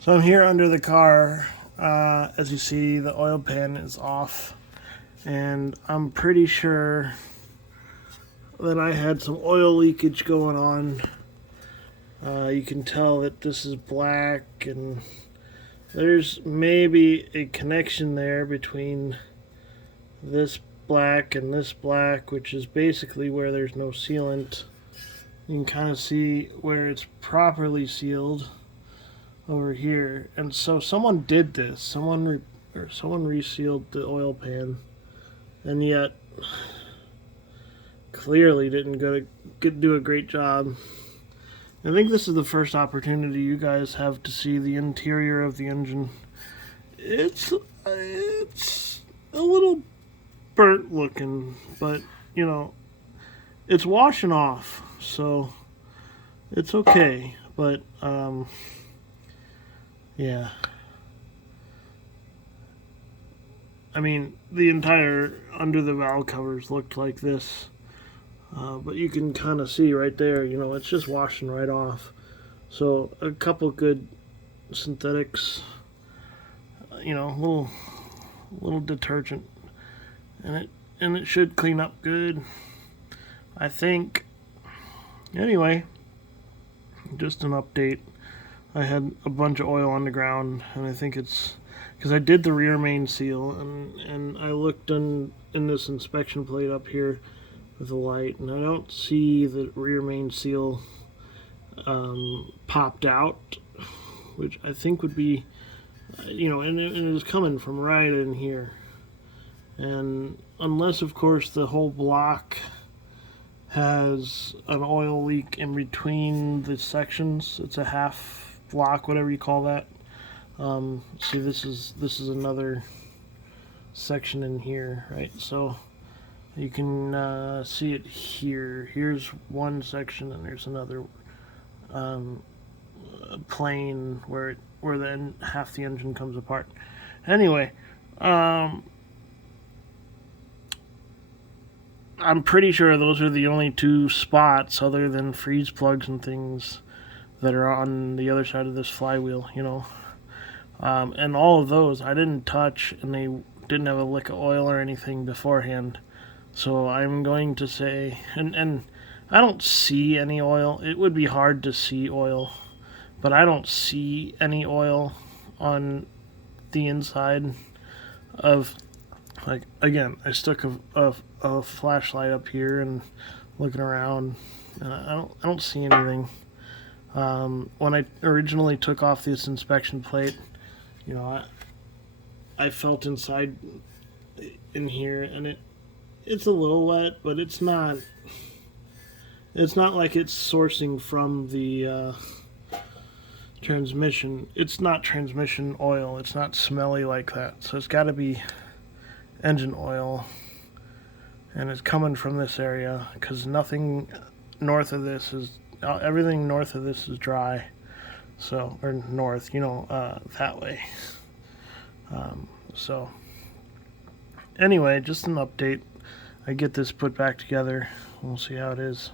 So I'm here under the car. As you see, the oil pan is off, and I'm pretty sure that I had some oil leakage going on. You can tell that this is black, and there's maybe a connection there between this black and this black, which is basically where there's no sealant. You can kind of see where it's properly sealed over here, and so someone did this. Someone resealed the oil pan, and yet clearly didn't do a great job. I think this is the first opportunity you guys have to see the interior of the engine. It's a little burnt looking, but you know, it's washing off, so it's okay. But yeah. I mean, the entire under the valve covers looked like this. But you can kind of see right there, you know, it's just washing right off. So a couple good synthetics, you know, little detergent, and it should clean up good, I think. Anyway, just an update. I had a bunch of oil on the ground, and I think it's because I did the rear main seal, and I looked in this inspection plate up here with the light, and I don't see the rear main seal popped out, which I think would be, you know, and it was coming from right in here. And unless, of course, the whole block has an oil leak in between the sections, it's a half block, whatever you call that. See, this is another section in here, right? So you can see it here. Here's one section, and there's another plane where then half the engine comes apart. Anyway, I'm pretty sure those are the only two spots, other than freeze plugs and things, that are on the other side of this flywheel. You know, and all of those I didn't touch, and they didn't have a lick of oil or anything beforehand. So I'm going to say, and I don't see any oil. It would be hard to see oil, but I don't see any oil on the inside of, like, again, I stuck a flashlight up here and looking around, and I don't see anything. When I originally took off this inspection plate, you know, I felt inside in here, and it's a little wet, but it's not like it's sourcing from the transmission. It's not transmission oil. It's not smelly like that. So it's got to be engine oil, and it's coming from this area, because nothing north of this is everything north of this is dry. So, or north, you know, that way. So anyway, just an update. I get this put back together. We'll see how it is.